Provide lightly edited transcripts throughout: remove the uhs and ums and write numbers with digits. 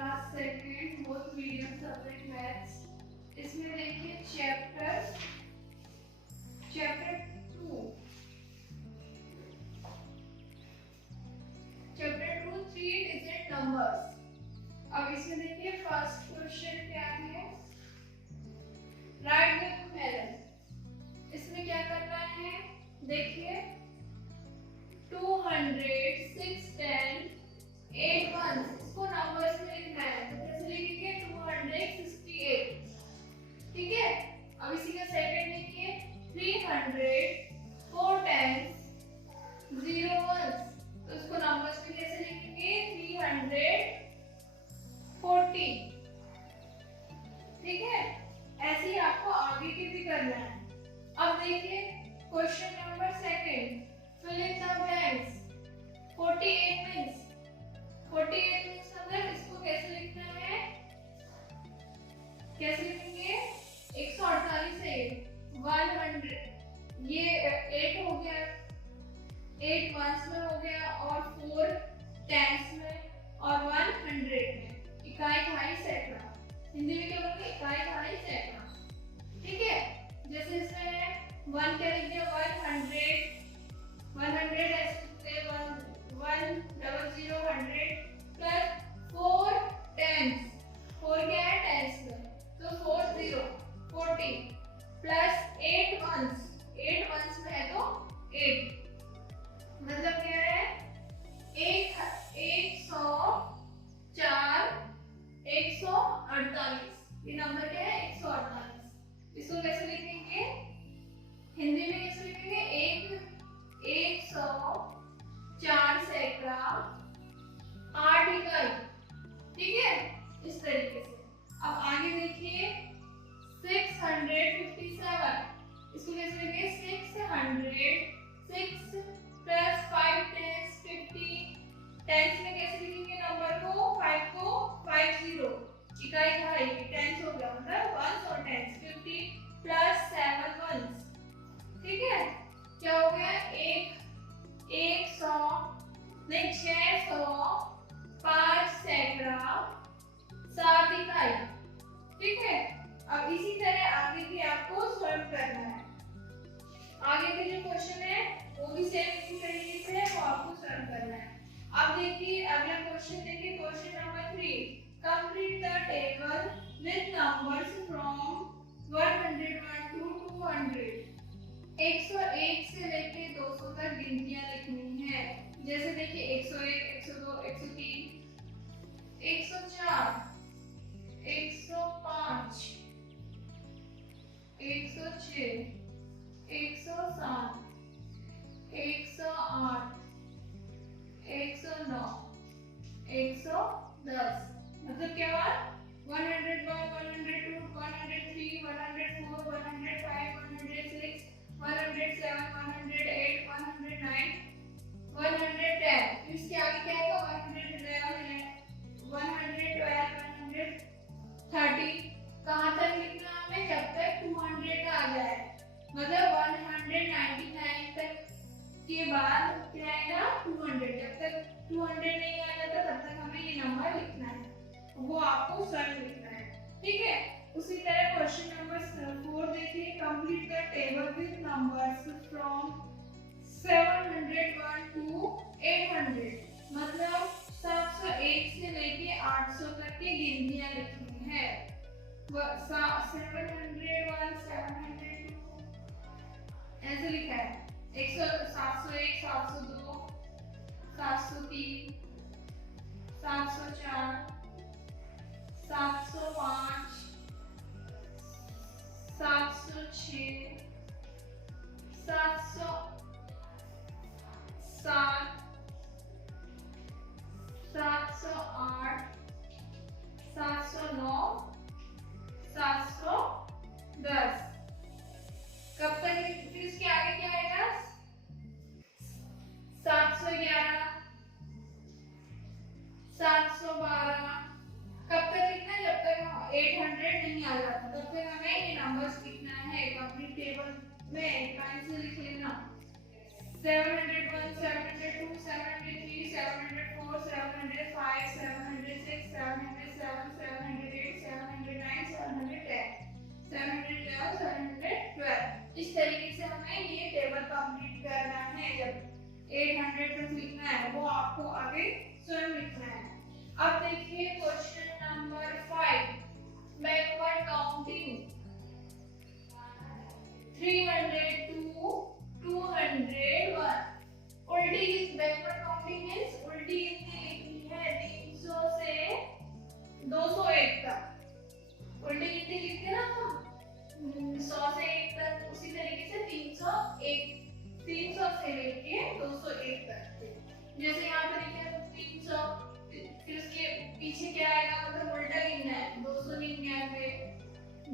Class second both medium subject maths. इसमें देखिए chapter 2 3 digit numbers. अब इसमें देखिए फर्स्ट क्वेश्चन क्या है, राइट द न्यूमेरल। इसमें क्या करना है, देखिए 200 6 10 8 1 इसको नंबर्स में लिखना है। तो कैसे लिखेंगे, 268, ठीक है। अब इसी का सेकंड देखिए 300 4 10 0 1, तो इसको नंबर्स में कैसे लिखेंगे, 340, ठीक है। ऐसे ही आपको आगे के भी करना है। अब देखिए question number second, fill in the blanks. 48 means मतलब इसको कैसे लिखना है, कैसे लिखेंगे, 148 है 100, ये 8 हो गया, 8 वंस में हो गया और 4 टेंस में और 1 100 में। इकाई दहाई सैकड़ा, हिंदी में क्या बोलोगे, इकाई दहाई सैकड़ा, ठीक है। जैसे इसमें है 1 क्या लिख दिया, 100 ऐसे 1 00 100 प्लस 4 टेंस, 4 क्या है टेंस में, तो 40 40 प्लस 8 वंस में है तो 8, मतलब क्या है 104 148, ये नंबर क्या है 148। इसको कैसे लिखेंगे, हिंदी में कैसे लिखेंगे, 104 सैकड़ा 8 इकाई, ठीक है, इस तरीके से। अब आगे देखिए 657, इसको कैसे लिखेंगे, 600 6 प्लस 5 टेंस 50, टेंस में कैसे लिखेंगे नंबर को, 5 को 50, इकाई दहाई टेंस हो गया, मतलब वंस और टेंस। 50 प्लस 7 वंस, ठीक है, क्या हो गया, 605 सैकड़ा 7 इकाई, ठीक है। अब इसी तरह आगे भी आपको सॉल्व करना है। आगे के जो क्वेश्चन है वो भी सेम इसी तरीके से है, वो आपको सॉल्व करना है। अब देखिए अगला क्वेश्चन, देखिए question number 3, complete the table with numbers from 101 to 200। 101 से लेके 200 तक गिनतियां लिखनी है। जैसे देखिए 101 102 103 104 105 106 107 108 109 110, मतलब क्या हुआ, 101 102 103 104 105 106 107 108 109 110। इसके आगे क्या है, 111 112 130। कहाँ तक लिखना हमें, जब तक 200 आ जाए, मतलब 199 तक के बाद क्या आएगा 200। जब तक 200 नहीं आ जाता तब तक हमें ये नंबर लिखना है, वो आपको सॉल्व लिखना है, ठीक है। उसी तरह क्वेश्चन नंबर 4 देखिए, complete the table with numbers from 701 to 800, मतलब 701 से लेके 800 तक की गिनतियां लिखनी है। 701 702 ऐसे लिखा है, 701 702 703 704 705 706 707 708 709 710। कब तक, फिर इसके आगे क्या आएगा, 711 712। कब तक लिखना है, जब तक 800 नहीं आ जाता तब तक हमें ये नंबर्स लिखना है। कंप्लीट टेबल में टाइम से लिख लेना, 701 702 703 704 704, 705, 706, 707, 708, 709, 710, 711, 712। इस तरीके से हमें ये टेबल कंप्लीट करना है। जब 800 तक लिखना है वो आपको आगे स्वयं लिखना है। अब देखिए क्वेश्चन नंबर 5, बैकवर्ड काउंटिंग 302 201। उल्टी बैकवर्ड काउंटिंग मींस उल्टी गिनती लिखनी है 300 से 201 तक। उल्टी गिनती लिखते ना हम 100 से 1 तक, उसी तरीके से 300 से लेके 201 तक। जैसे यहाँ पर लिखा है 300, फिर उसके पीछे क्या आएगा, मतलब उल्टा गिनना है 299,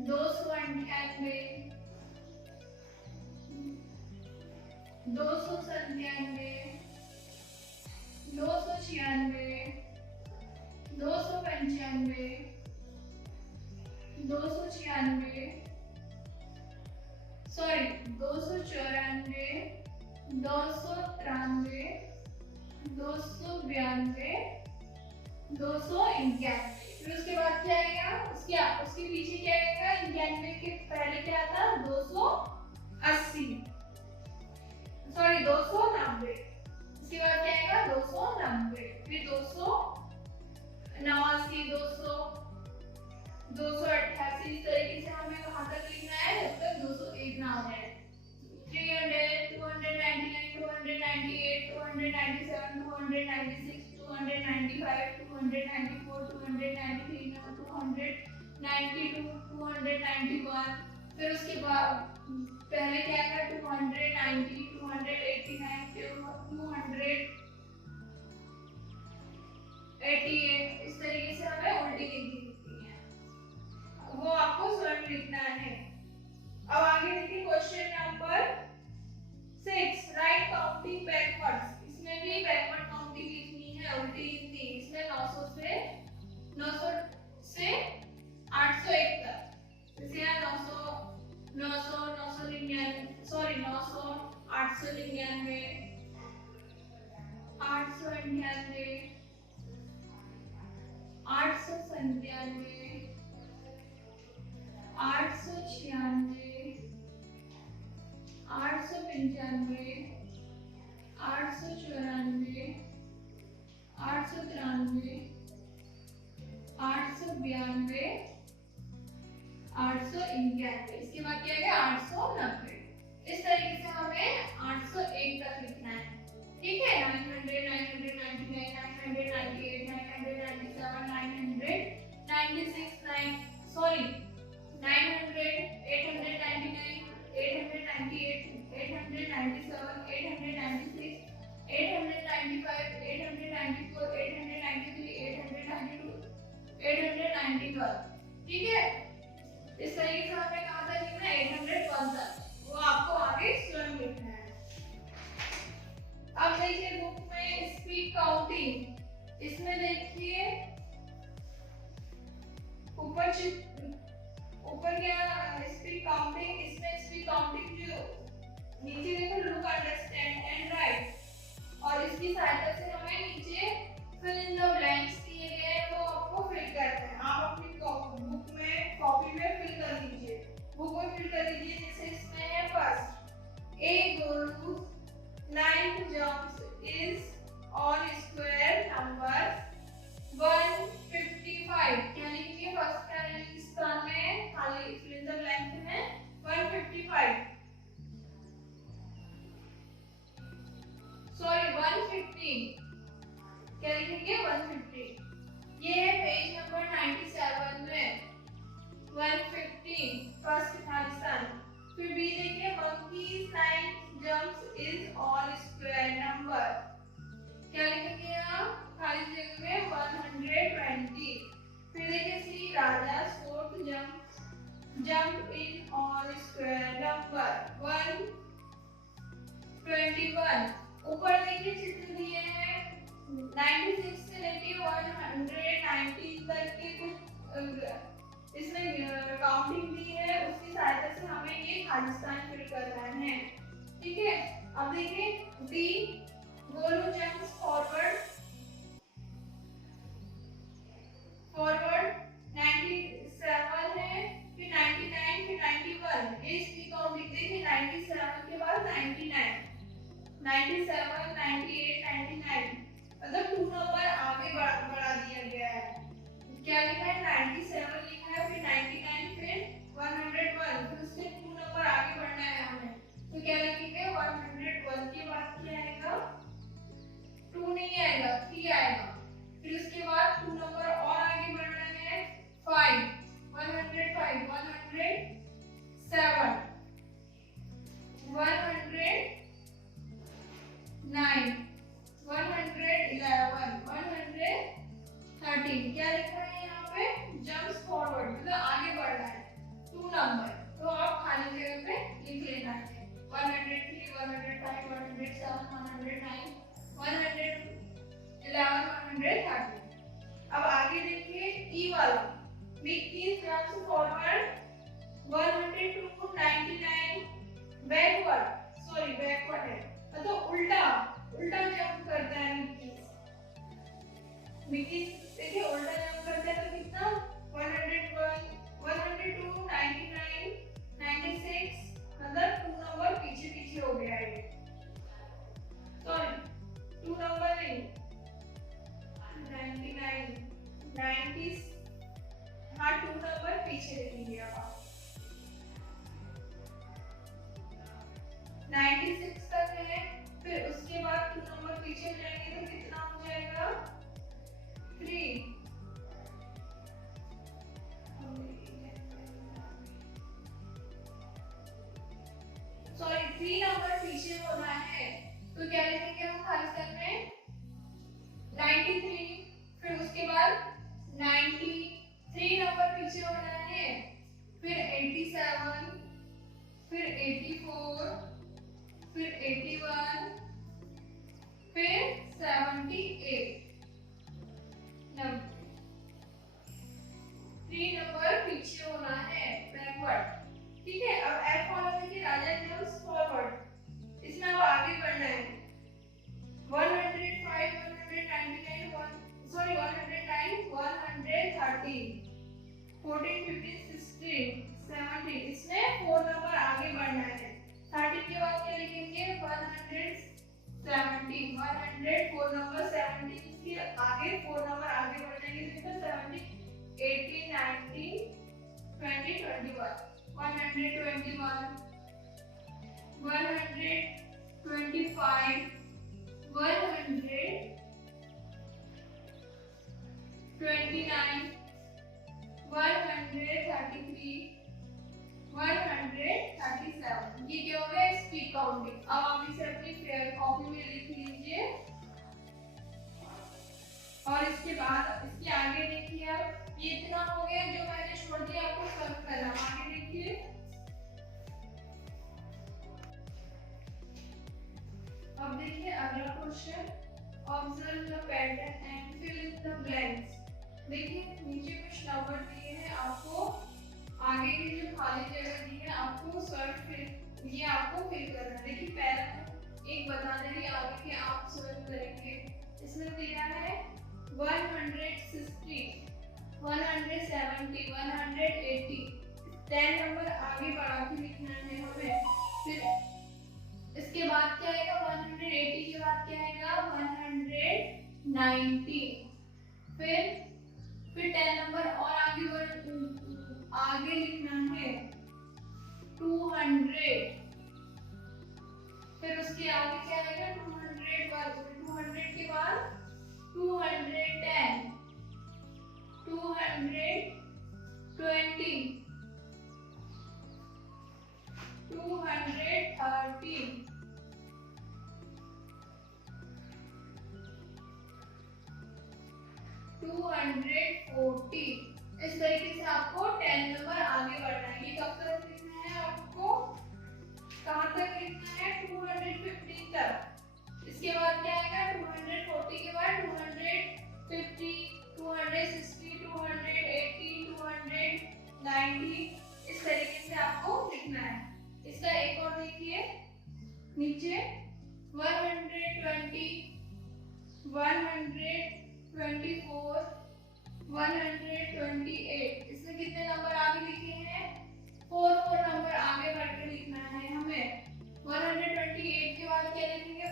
298, 297, 296, 295, 296, सॉरी 294, 293, 292, 291। फिर उसके बाद क्या आएगा, उसके पीछे क्या आएगा, 91 के पहले क्या था 280, सॉरी 290। इसके बाद क्या आएगा 290, फिर 289, 200, 288। इस तरीके से हमें कहाँ तक लिखना है जब तक 201 ना हो जाए। 300, 299, 298, 297, 296, 295, 294, 293, 292, 291। फिर उसके बाद पहले क्या था 290, 289, 288। इस तरीके से हमें उल्टी गिनती लिखनी है, वो आपको स्वयं लिखना है। अब आगे देखिए question number 6, right counting backwards. इसमें भी बैकवर्ड काउंटिंग लिखनी है, उल्टी गिनती। इसमें 900 से 801 तक। जैसे यहाँ 900, 999, सॉरी 900, 899, 898, 897, 896, 895, 894, 893, 892, 891। इसके बाद क्या है 890। इस तरीके से हमें 801 तक लिखना है, ठीक है। 900, 999, 998, 997, 996, सॉरी 900, 899, 898, 897, 896, 895, 894, 893, 892, 891, ठीक है। इस तरीके से हमें कहाँ तक लिखना है 801 तक, वो आपको आगे स्वयं लिखना है। अब देखिए बुक में स्पीड काउंटिंग, इसमें देखिए ऊपर क्या स्पीड काउंटिंग, इसमें स्पीड काउंटिंग जो नीचे देखो लुक, अंडरस्टैंड एंड राइट, और इसकी सहायता से हमें नीचे फिल इन द ब्लैंक्स दिए गए हैं वो आपको फिल करते हैं। आप अपनी बुक में कॉपी में फिल कर लीजिए, बुक में फिल कर लीजिए। जैसे इसमें है first, A Golu 9 jumps is on square number 155। क्या लिखिए फर्स्ट क्या लिखिए स्थान में, खाली फिल इन द ब्लैंक में 155, सॉरी 150, क्या लिखेंगे 150। ये है पेज नंबर 97 में 150 फर्स्ट खालिस्तान। फिर बी देखिए monkeys 9 jumps is all square number, क्या लिखेंगे आप खाली जगह में 120। फिर देखिए सी राजा 4th jump in all square number 121। ऊपर देखिए चित्र दिए हैं 96 से लेके 119 तक के कुछ इसमें काउंटिंग दी है, उसकी सहायता से हमें ये खालिस्तान फिल करना है, ठीक है। अब देखिए डी गोलू जंप्स फॉरवर्ड 97, 98, 99, मतलब 2 नंबर आगे बढ़ा दिया गया है। क्या लिखा है? 97 लिखा है, फिर 99, फिर 101, फिर उससे 2 नंबर आगे बढ़ना है हमें। तो क्या लिखेंगे? 101 के बाद क्या आएगा? 2 नहीं आएगा, 3 आएगा। फिर उसके बाद 2 नंबर और आगे बढ़ना है, 5, 105, 107, 109, 111, 113। क्या लिखा है यहाँ पे? जंप्स फॉरवर्ड, मतलब आगे बढ़ना है 2 नंबर। तो आप खाली जगह पे लिख लेना है 103, 105, 107, 109, 111, 113। अब आगे देखिए ई वाला, Vicky jumps forward 102 to 99, backward, sorry backward है, तो उल्टा जंप करता है विक्की। देखिए उल्टा जंप करता है तो कितना? 101, 102, 99, 96, मतलब 2 नंबर पीछे हो गया है। सॉरी 2 नंबर नहीं, 99, 90, हाँ 2 नंबर पीछे लिखेंगे अब आप। 96 तक है, फिर उसके बाद 2 नंबर पीछे जाएंगे तो कितना हो जाएगा? 3। सॉरी 3 नंबर पीछे होना है, तो क्या लिखेंगे हम खाली सेल में? 93, फिर उसके बाद 90, 3 नंबर पीछे होना है, फिर 87, फिर 84, फिर 81, फिर 78, 3 नंबर पीछे होना है, बैकवर्ड। ठीक है, अब एफ वाला देखिए, राजा जंप्स फॉरवर्ड, इसमें अब आगे बढ़ना है 105, 199, 109, 113, 14, 15, 16, 17, इसमें 4 नंबर आगे बढ़ना है। 30 के बाद क्या लिखेंगे? 170, 100, 4 नंबर 17 के आगे 4 नंबर आगे बढ़ जाएंगे, तो 70, 80, 90, 20, 21, 121, 125, 129, 133, 137। ये क्या हो गया? Speed counting. अब आप इसे अपनी कॉपी में लिख लीजिए। और इसके बाद इसके आगे देखिए, अब ये इतना हो गया जो मैंने छोड़ दिया आपको सर्व करना। आगे देखिए, अब देखिए अगला question, observe the pattern and fill in the blanks. देखिए नीचे कुछ नंबर दिए हैं आपको, आगे की जो खाली जगह दी है आपको सर्च फिल, ये आपको फिल करना है। देखिए पहला एक बता दे रही आगे के आप सर्च करेंगे, इसमें दिया है 160, 170, 180, 10 नंबर आगे बढ़ा के लिखना है हमें। फिर इसके बाद क्या आएगा? 180 के बाद क्या आएगा? 190, फिर 10 नंबर और आगे लिखना है 200, फिर उसके आगे क्या आएगा? 200 के बाद 210, 220, 230, 240। इस तरीके से आपको 10 नंबर आगे बढ़ना है। ये कब तक लिखना है आपको? कहाँ तक लिखना है? 250 तक। इसके बाद क्या आएगा? 240 के बाद 250, 260, 280, 290, इस तरीके से आपको लिखना है। इसका एक और देखिए नीचे 120, 124, 128, इसमें कितने नंबर आगे लिखे हैं? 4 नंबर आगे बढ़कर लिखना है हमें। 128 के बाद क्या लिखेंगे?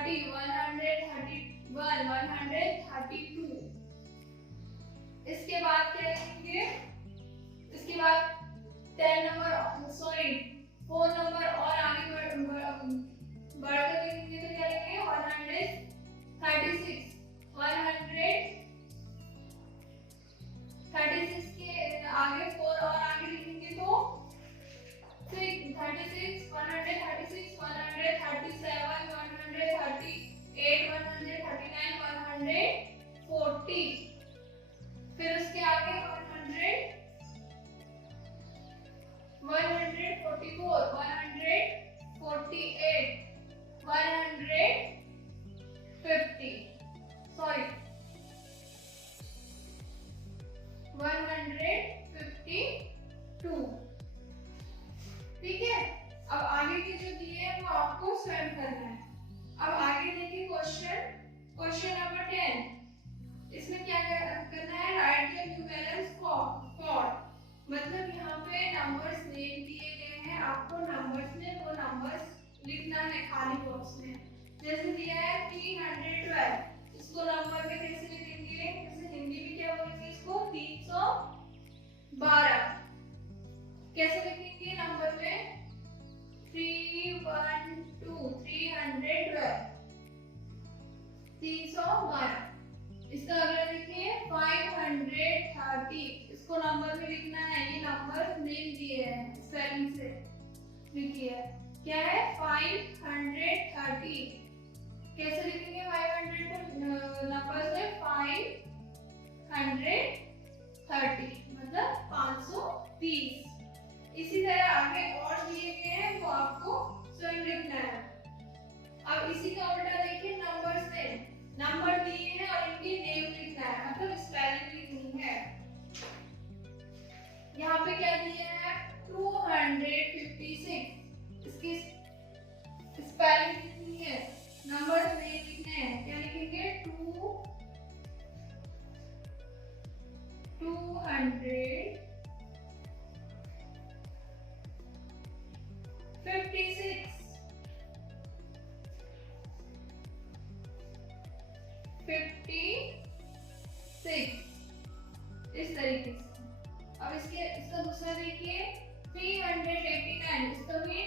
132। इसके बाद क्या लिखेंगे, इसके बाद 4 नंबर और आगे बढ़कर लिखेंगे तो क्या लिखेंगे 136 के आगे 4 और आगे लिखेंगे तो 137 138 139 140। फिर उसके आगे 144 148 152। ठीक है, अब आगे के जो दिए हैं वो आपको स्वयं करना है। अब आगे देखिए क्वेश्चन नंबर 10। इसमें क्या करना है, राइट द न्यूमेरल्स कोड। मतलब यहाँ पे नंबर्स नेम दिए गए हैं, आपको नंबर्स में वो नंबर्स लिखना है खाली बॉक्स में। जैसे दिया है 312, इसको नंबर में कैसे लिखेंगे, जैसे हिंदी में क्या बोलेंगे इसको 312। कैसे लिखेंगे नंबर में 312। इसका अगला देखिए 530, इसको नंबर में लिखना है। ये नंबर नेम दिए हैं, स्पेलिंग से लिखिए। क्या है 530। कैसे लिखेंगे 500 को नंबर से 530 मतलब 530। इसी तरह आगे और दिए गए हैं वो आपको स्वयं लिखना है। अब इसी का उल्टा देखिए नंबर्स में नंबर दिए हैं और इनकी नेम लिखना है, मतलब स्पेलिंग लिखनी है। यहाँ पे क्या दिया है 256, इसकी स्पेलिंग लिखनी है, नंबर नेम लिखने हैं। क्या लिखेंगे 256। इस तरीके से। अब इसका दूसरा देखिए 389,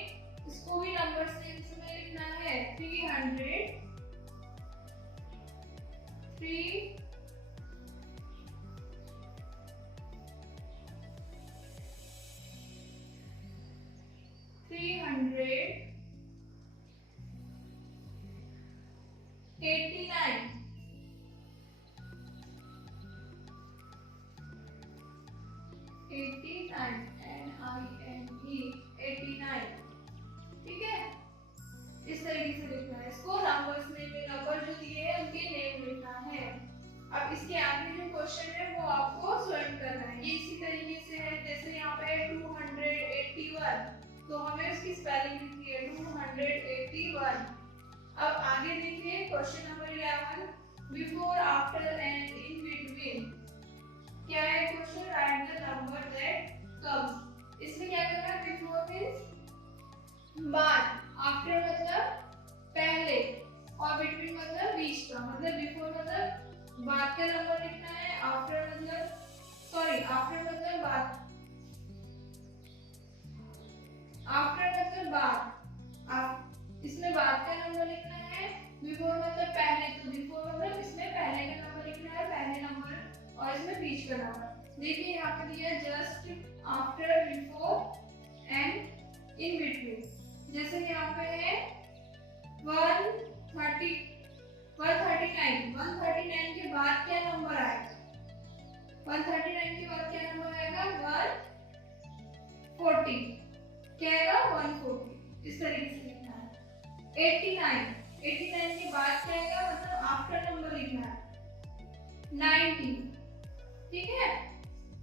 इसको भी नंबर से इसमें लिखना है 300 89। ठीक है, इस तरीके से लिखना है इसको। नंबर्स में नंबर जो दिए हैं उनके नेम लिखना है। अब इसके आगे जो क्वेश्चन है वो आपको स्वयं करना है। ये इसी तरीके से है, जैसे यहाँ पे 281 तो हमें उसकी स्पेलिंग लिखनी है 281। अब आगे देखिए question number 11, before after and in between. क्या है question, right the number that comes. इसमें क्या करना है, बिफोर मींस बाद, आफ्टर मतलब पहले और बिटवीन मतलब बीच का। मतलब बिफोर मतलब बाद का नंबर लिखना है, आफ्टर मतलब बाद, आफ्टर मतलब बाद, इसमें बाद का नंबर लिखना है। बिफोर मतलब पहले, तो बिफोर मतलब इसमें पहले का नंबर लिखना है, पहले नंबर, और इसमें बीच का नंबर। देखिए यहाँ पे दिया just after, before and in between. जैसे यहाँ पे है 139 के बाद क्या नंबर आएगा, 139 के बाद क्या नंबर आएगा 140। क्या आएगा 140। इस तरीके से लिखना है। 89 के बाद क्या आएगा, मतलब आफ्टर नंबर लिखना है 90। ठीक है,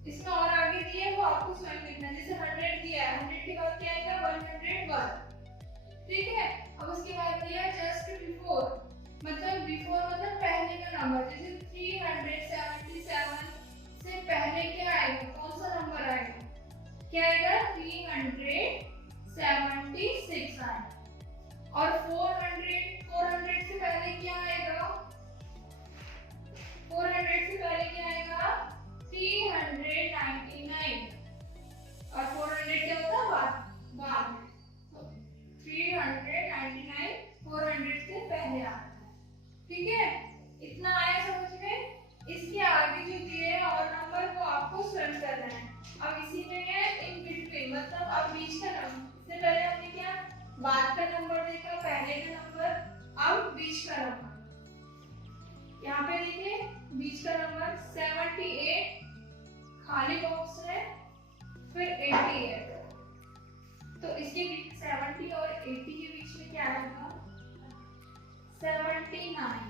इसमें और आगे दिया है वो आपको स्वयं लिखना है। जैसे 100 दिया है, 100 के बाद क्या आएगा 101। ठीक है, अब उसके बाद दिया जस्ट बिफोर, मतलब बिफोर मतलब पहले का नंबर। जैसे 377 से पहले क्या आएगा, कौन सा नंबर आएगा, क्या आएगा 376 आएगा। और 400 से ठीक है, इतना आया समझ में। इसके आगे जो दिए हैं और नंबर वो आपको स्वयं करना है। अब इसी में है इन बिटवीन, मतलब अब बीच का नंबर। इससे पहले हमने क्या बाद का नंबर देखा, पहले का नंबर, अब बीच का नंबर। यहाँ पे देखिए बीच का नंबर 78 खाली बॉक्स है, फिर 88। तो इसके बीच 70 और 80 के बीच में क्या आएगा 79।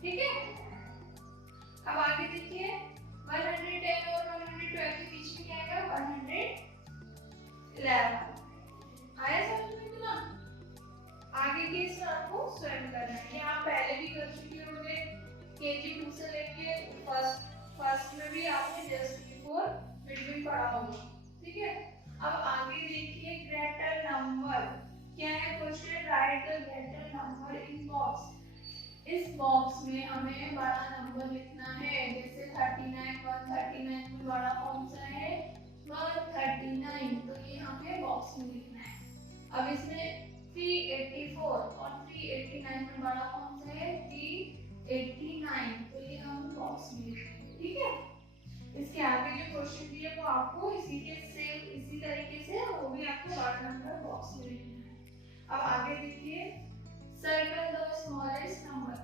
ठीक है, अब आगे देखिए 110 और 112 के बीच में क्या आएगा 111। आया समझ में इतना? आगे के इसमें आपको स्वयं करना है। ये आप पहले भी कर चुके होंगे, केजी 2 से लेके फर्स्ट में भी आपने जस्ट बिफोर बिटवीन पढ़ा होगा। ठीक है, अब आगे देखिए ग्रेटर नंबर क्या है question, right the greater number in box. इस बॉक्स में हमें बड़ा नंबर लिखना है, जैसे 39 139 में बड़ा कौन सा है 139, तो ये हमें बॉक्स में लिखना है। अब इसमें 384 और 389 में बड़ा कौन सा है 389, तो ये हम बॉक्स में लिखेंगे। ठीक है, इसके आगे जो क्वेश्चन दिए वो आपको इसी तरीके से वो भी आपको बड़ा नंबर बॉक्स में लिखना है। अब आगे देखिए सर्कल द स्मॉलेस्ट नंबर।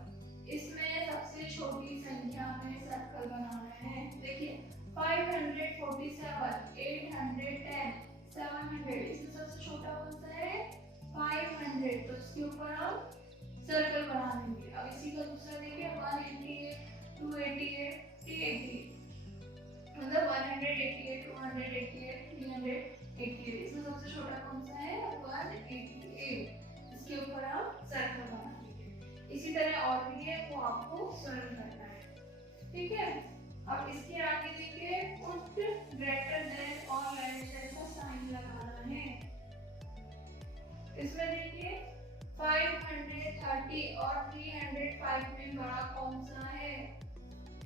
इसमें सबसे छोटी संख्या में सर्कल बनाना है। देखिए 547 810 700, इसमें सबसे छोटा कौन सा है 500, तो इसके ऊपर हम सर्कल बना देंगे। अब इसी का दूसरा देखिए 188 288 388, मतलब 188 288 388, इसमें सबसे छोटा कौन सा है 188, इसके ऊपर हम सर्कल बना देंगे। इसी तरह और भी है वो आपको स्वयं करना है। ठीक है, अब इसके आगे देखिए पुट ग्रेटर देन और लेस देन का साइन लगाना है। इसमें देखिए 530 और 305 में बड़ा कौन सा है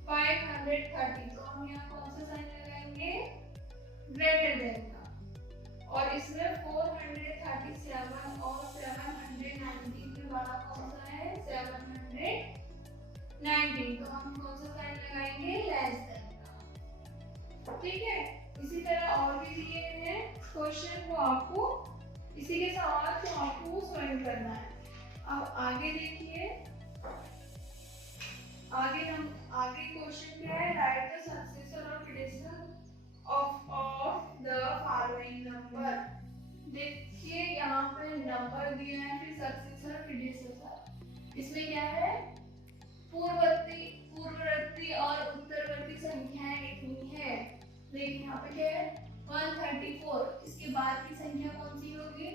530, तो हम यहाँ कौन सा साइन लगाएंगे ग्रेटर देन का। और इसमें 437 और 719 में बड़ा कौन सा है 719, तो हम कौन सा साइन लगाएंगे लेस देन का। ठीक है, इसी तरह और भी दिए हैं क्वेश्चन, वो आपको इसी के साथ तो आपको स्वयं करना है। अब आगे देखिए आगे क्वेश्चन क्या है, राइट द सक्सेसर और prediction of the following number. देखिए यहाँ पे नंबर दिया है, फिर सक्सेसर प्रेडिक्शन। इसमें क्या है पूर्ववर्ती और उत्तरवर्ती संख्याएं लिखनी है। देखिए यहाँ पे क्या है 134, इसके बाद की संख्या कौन सी होगी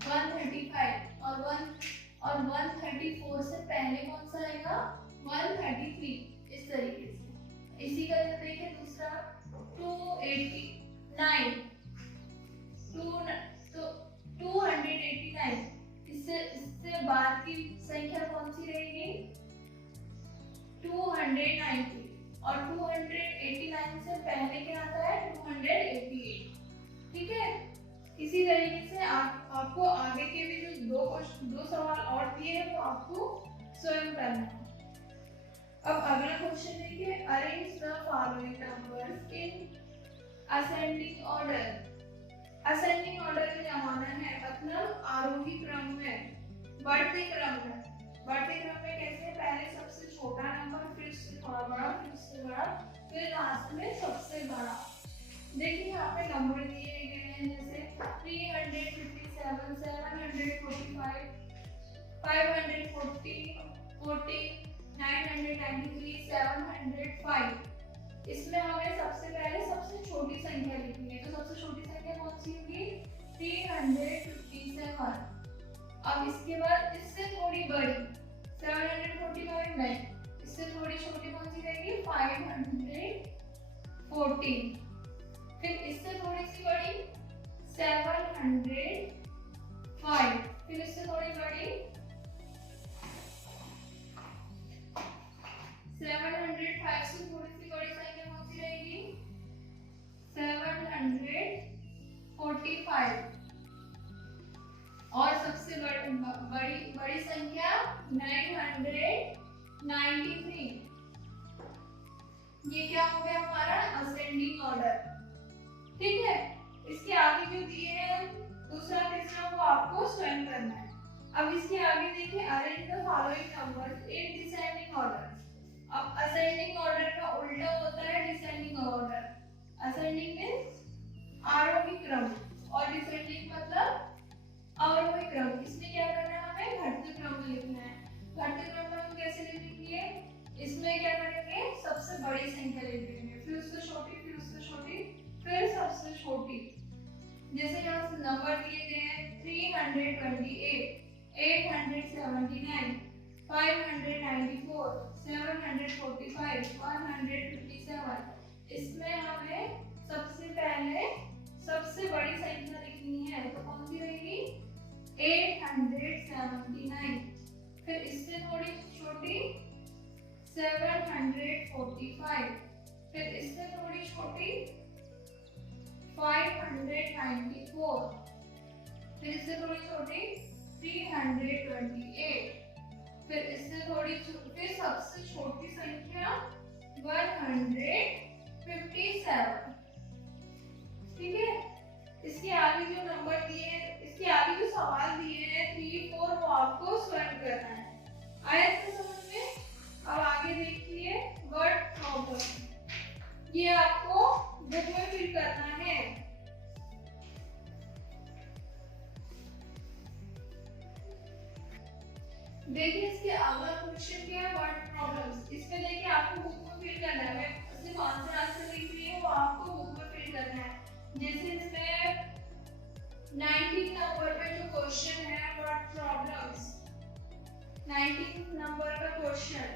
135, और 134 से पहले कौन सा आएगा 133, इस तरीके से। इसी का देखिए दूसरा 289, 289, इससे बाद की संख्या कौन सी रहेगी 290, और 289 से पहले क्या आता है 288। ठीक है, इसी तरीके से आपको आगे के भी जो दो सवाल और दिए हैं वो आपको स्वयं करना है। अब अगला क्वेश्चन देखिए, arrange the following numbers in ascending order. Ascending order में जमाना है, मतलब आरोही क्रम में, बढ़ते क्रम में। बढ़ते क्रम में कैसे, पहले सबसे छोटा नंबर, फिर उससे थोड़ा बड़ा, फिर उससे बड़ा, फिर लास्ट में सबसे बड़ा। देखिए यहाँ पे नंबर दिए गए हैं, जैसे 357 745 540 40 993 705। इसमें हमें सबसे पहले सबसे छोटी संख्या लिखनी है, तो सबसे छोटी संख्या कौन सी होगी 357। अब इसके बाद इससे थोड़ी बड़ी 745 नहीं, इससे थोड़ी छोटी कौन सी रहेगी 540, फिर इससे थोड़ी सी बड़ी 705, फिर इससे थोड़ी बड़ी 705 से थोड़ी सी बड़ी संख्या कौन सी रहेगी 745, और सबसे बड़ी संख्या 900। 93। ये क्या हो गया हमारा असेंडिंग ऑर्डर। ठीक है, इसके आगे जो दिए हैं दूसरा तीसरा वो आपको स्वयं करना है। अब इसके आगे देखिए arrange the following numbers in descending order. अब असेंडिंग ऑर्डर का उल्टा होता है डिसेंडिंग ऑर्डर। असेंडिंग मींस आरोही क्रम और डिसेंडिंग मतलब अवरोही क्रम। इसमें क्या करना है, हमें घटते क्रम में लिखना है। घटते क्रम में हम कैसे लिखेंगे, इसमें क्या करेंगे, सबसे बड़ी संख्या ले लेंगे, फिर उससे छोटी, फिर उससे छोटी, फिर सबसे छोटी। जैसे यहाँ से नंबर दिए गए हैं 328, 879, 594, 745, 157। इसमें हमें सबसे पहले सबसे बड़ी संख्या लिखनी है, तो कौन सी रहेगी 879। फिर इससे थोड़ी छोटी 745, फिर इससे थोड़ी छोटी 594, फिर इससे थोड़ी छोटी 328, फिर इससे थोड़ी छोटी सबसे छोटी संख्या 157। ठीक है, इसके आगे जो नंबर दिए हैं, इसके आगे जो सवाल दिए हैं 3, 4 वो आपको स्वयं करना है। आया इसको समझ में? अब आगे देखिए वर्ड प्रॉब्लम, ये आपको बुक में फिल करना है। देखिए इसके अगला क्वेश्चन क्या है, वर्ड प्रॉब्लम्स। इसमें देखिए आपको बुक में फिल करना है, मैं सिर्फ आंसर लिख रही हूँ, वो आपको बुक में फिल करना है। जैसे इसमें 19 नंबर पे जो क्वेश्चन है वर्ड प्रॉब्लम्स, 19 नंबर का क्वेश्चन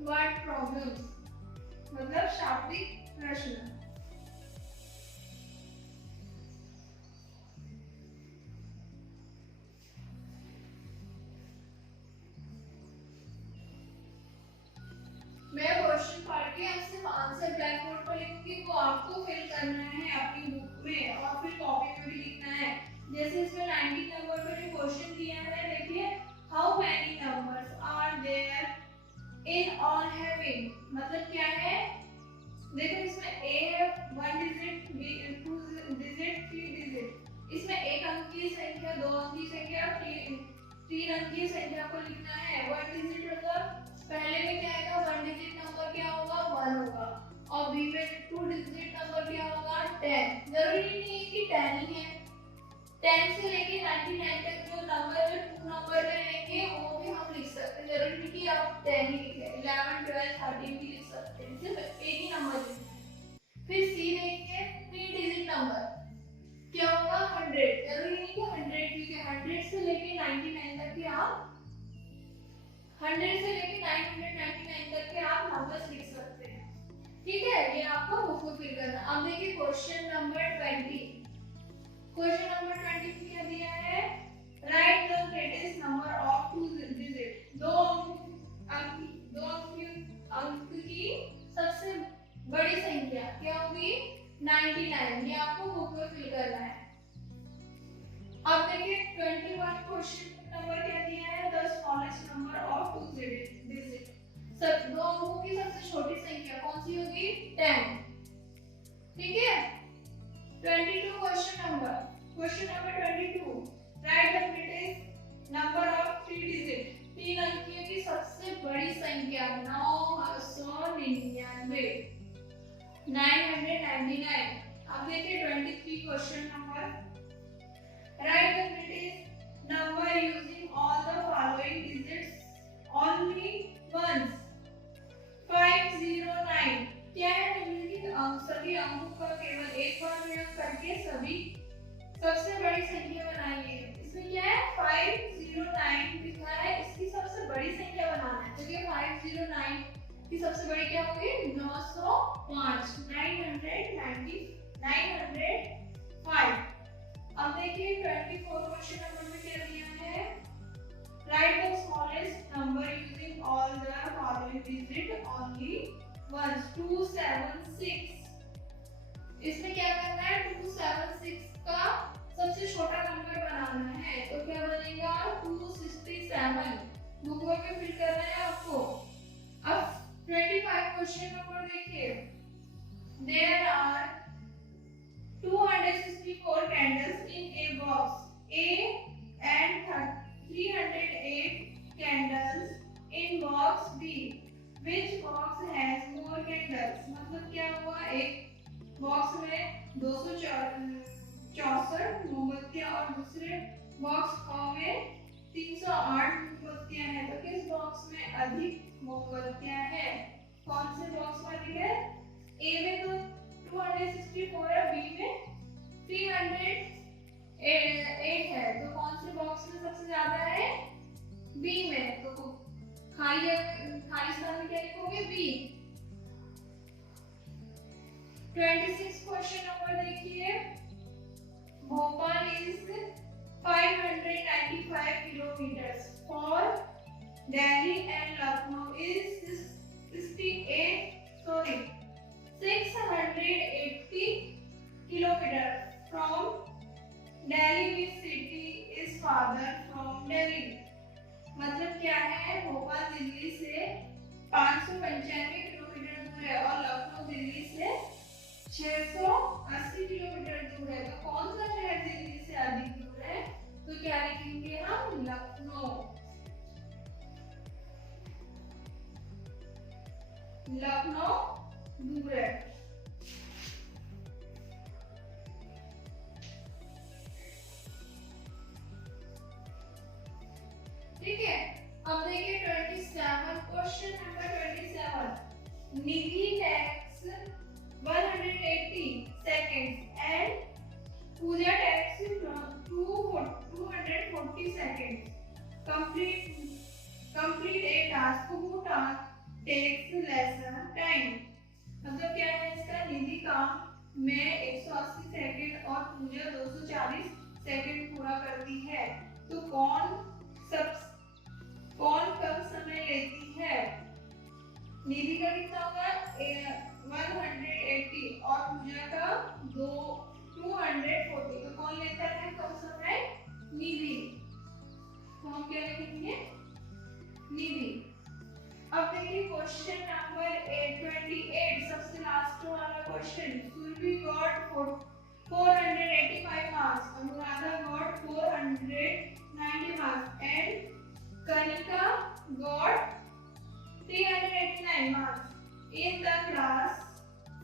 वर्ड प्रॉब्लम्स मतलब शाब्दिक प्रश्न। मैं क्वेश्चन पढ़ के अब सिर्फ आंसर ब्लैक बोर्ड पर लिखूंगी, वो आपको फिल करना है अपनी बुक में और फिर कॉपी में भी लिखना है। जैसे इसमें 19 नंबर पर जो क्वेश्चन दिया है, देखिए how many numbers are there in all having, मतलब क्या है, देखो इसमें ए है 1 डिजिट, बी 2 डिजिट, 3 डिजिट। इसमें एक अंक की संख्या, 2 अंक की संख्या, 3 अंक की संख्या को लिखना है। 1 डिजिट मतलब पहले में क्या आएगा, 1 डिजिट नंबर क्या होगा 1 होगा, और बी में 2 डिजिट नंबर क्या होगा 10। जरूरी नहीं है कि 10 ही है, 10 से लेके 99 तक जो नंबर में 2 नंबर में रहेंगे वो भी हम लिख सकते हैं। जरूरी नहीं कि आप 10 ही लिखें, 11, 12, 13 भी लिख सकते हैं, सिर्फ एक ही नंबर लिखना है। फिर सी देखिए 3 डिजिट नंबर क्या होगा 100। जरूरी नहीं कि 100, क्योंकि 100 से लेके 99 तक के आप 100 से लेके 999 तक के आप नंबर्स लिख सकते हैं। ठीक है, ये आपको बुक में फिल करना। अब देखिए क्वेश्चन नंबर 20। क्वेश्चन नंबर 20 में क्या दिया है, write the greatest number of 2 digit. दो अंक की सबसे बड़ी संख्या क्या होगी 99। ये आपको बुक में फिल करना है। अब देखिए 21 क्वेश्चन नंबर क्या दिया है, the smallest number of 2 digit. सब दो अंकों की सबसे छोटी संख्या कौन सी होगी 10। ठीक है, 22 question number 22, write the greatest number of 3 डिजिट। 3 अंकियों की सबसे बड़ी संख्या 999, 999। अब देखिए 23 question number, write the greatest number using all the following digits only once. 509 क्या है, निम्नलिखित अंक सभी अंकों का केवल एक बार प्रयोग करके सभी सबसे बड़ी संख्या बनाइए। इसमें क्या है 509 लिखा है, इसकी सबसे बड़ी संख्या बनाना है। तो ये 509 की सबसे बड़ी क्या होगी 905, 905। अब देखिए 24 क्वेश्चन नंबर में क्या दिया है, write the smallest number using all the following digit only once. 276। इसमें क्या करना है 276 का सबसे छोटा नंबर बनाना है, तो क्या बनेगा 267। बुक में भी फिल करना है आपको। अब 25 क्वेश्चन नंबर देखिए। There are 264 candles in a box A and 308 candles in box B. Which box has more candles? मतलब क्या हुआ, एक बॉक्स में 264 मोमबत्तियां और दूसरे बॉक्स में 308 मोमबत्तियां हैं, तो किस बॉक्स में अधिक मोमबत्तियां हैं? कौन से बॉक्स में अधिक है? ए में तो 264 है, बी में 308 है, तो कौन से बॉक्स में सबसे ज्यादा है? बी में। तो खाली स्थान में क्या लिखोगे? बी। 26 क्वेश्चन नंबर देखिए। Bhopal is 595 kilometers for Delhi and Lucknow is 680 kilometers from Delhi. Which city is farther from Delhi? मतलब क्या है, भोपाल दिल्ली से 595 किलोमीटर दूर है और लखनऊ दिल्ली से 680 किलोमीटर दूर है, तो कौन सा शहर दिल्ली से अधिक दूर है? तो क्या लिखेंगे हम? लखनऊ। लखनऊ दूर है। ठीक है। अब देखिए 27 question number 27। Nidhi takes 180 seconds and Puja takes 240 seconds. Complete a task. Who takes lesser time? मतलब क्या है इसका? निधि काम में 180 सेकंड और पूजा 240 सेकंड पूरा करती है, तो कौन कम समय लेती है? निधि का कितना होगा? 180 और पूजा का 240, तो कौन लेता है कम समय? निधि। तो हम क्या लिखेंगे? निधि। अब देखिए क्वेश्चन नंबर 28, सबसे लास्ट वाला question. Surabhi got 485 marks, Anuradha got 490 marks and Kanika got 389 marks. In the class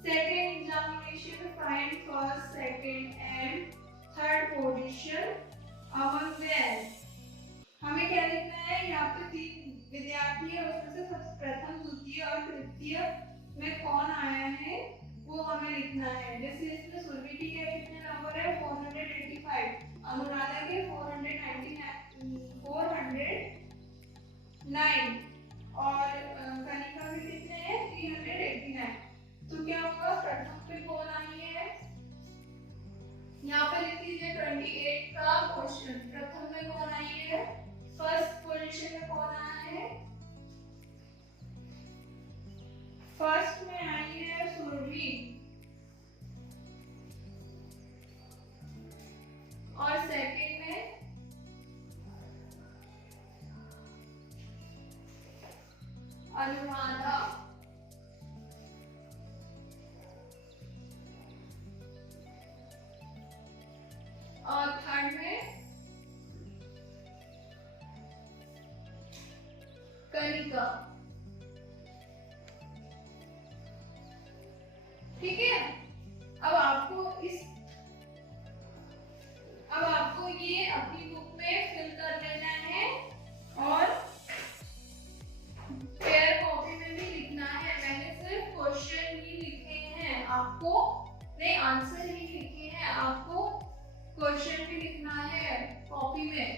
second examination, find first, second and third position among them. हमें क्या लिखना है? यहाँ पे 3 विद्यार्थी है, उसमें से सबसे प्रथम, द्वितीय और तृतीय में कौन आया है वो हमें लिखना है। जैसे इसमें सुरभि के कितने नंबर है? 485, अनुराधा के 409 और कनिका के कितने हैं? 389। तो क्या होगा? प्रथम पे कौन आई है? यहाँ पे लिख लीजिए 28 का क्वेश्चन। प्रथम में कौन आई है? फर्स्ट पोजीशन में कौन आया है? फर्स्ट में आई है सुरभि और सेकंड में अनुराधा। और थर्ड में कनिका। ठीक है। अब आपको ये अपनी बुक में फिल कर लेना है और पेयर कॉपी में भी लिखना है। मैंने सिर्फ क्वेश्चन ही लिखे हैं, आपको नहीं आंसर ही लिखे हैं, आपको क्वेश्चन भी लिखना है कॉपी में।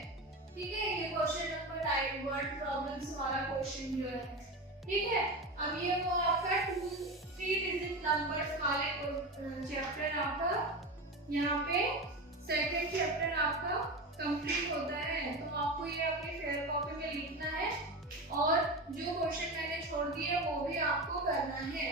ठीक है। ये question number type word problems वाला क्वेश्चन जो है। ठीक है। अब ये वो आपका 2-3 डिजिट नंबर्स वाले चैप्टर आपका यहाँ पे सेकंड चैप्टर आपका कंप्लीट होता है। तो आपको ये अपनी फेयर कॉपी में लिखना है और जो क्वेश्चन मैंने छोड़ दिए वो भी आपको करना है।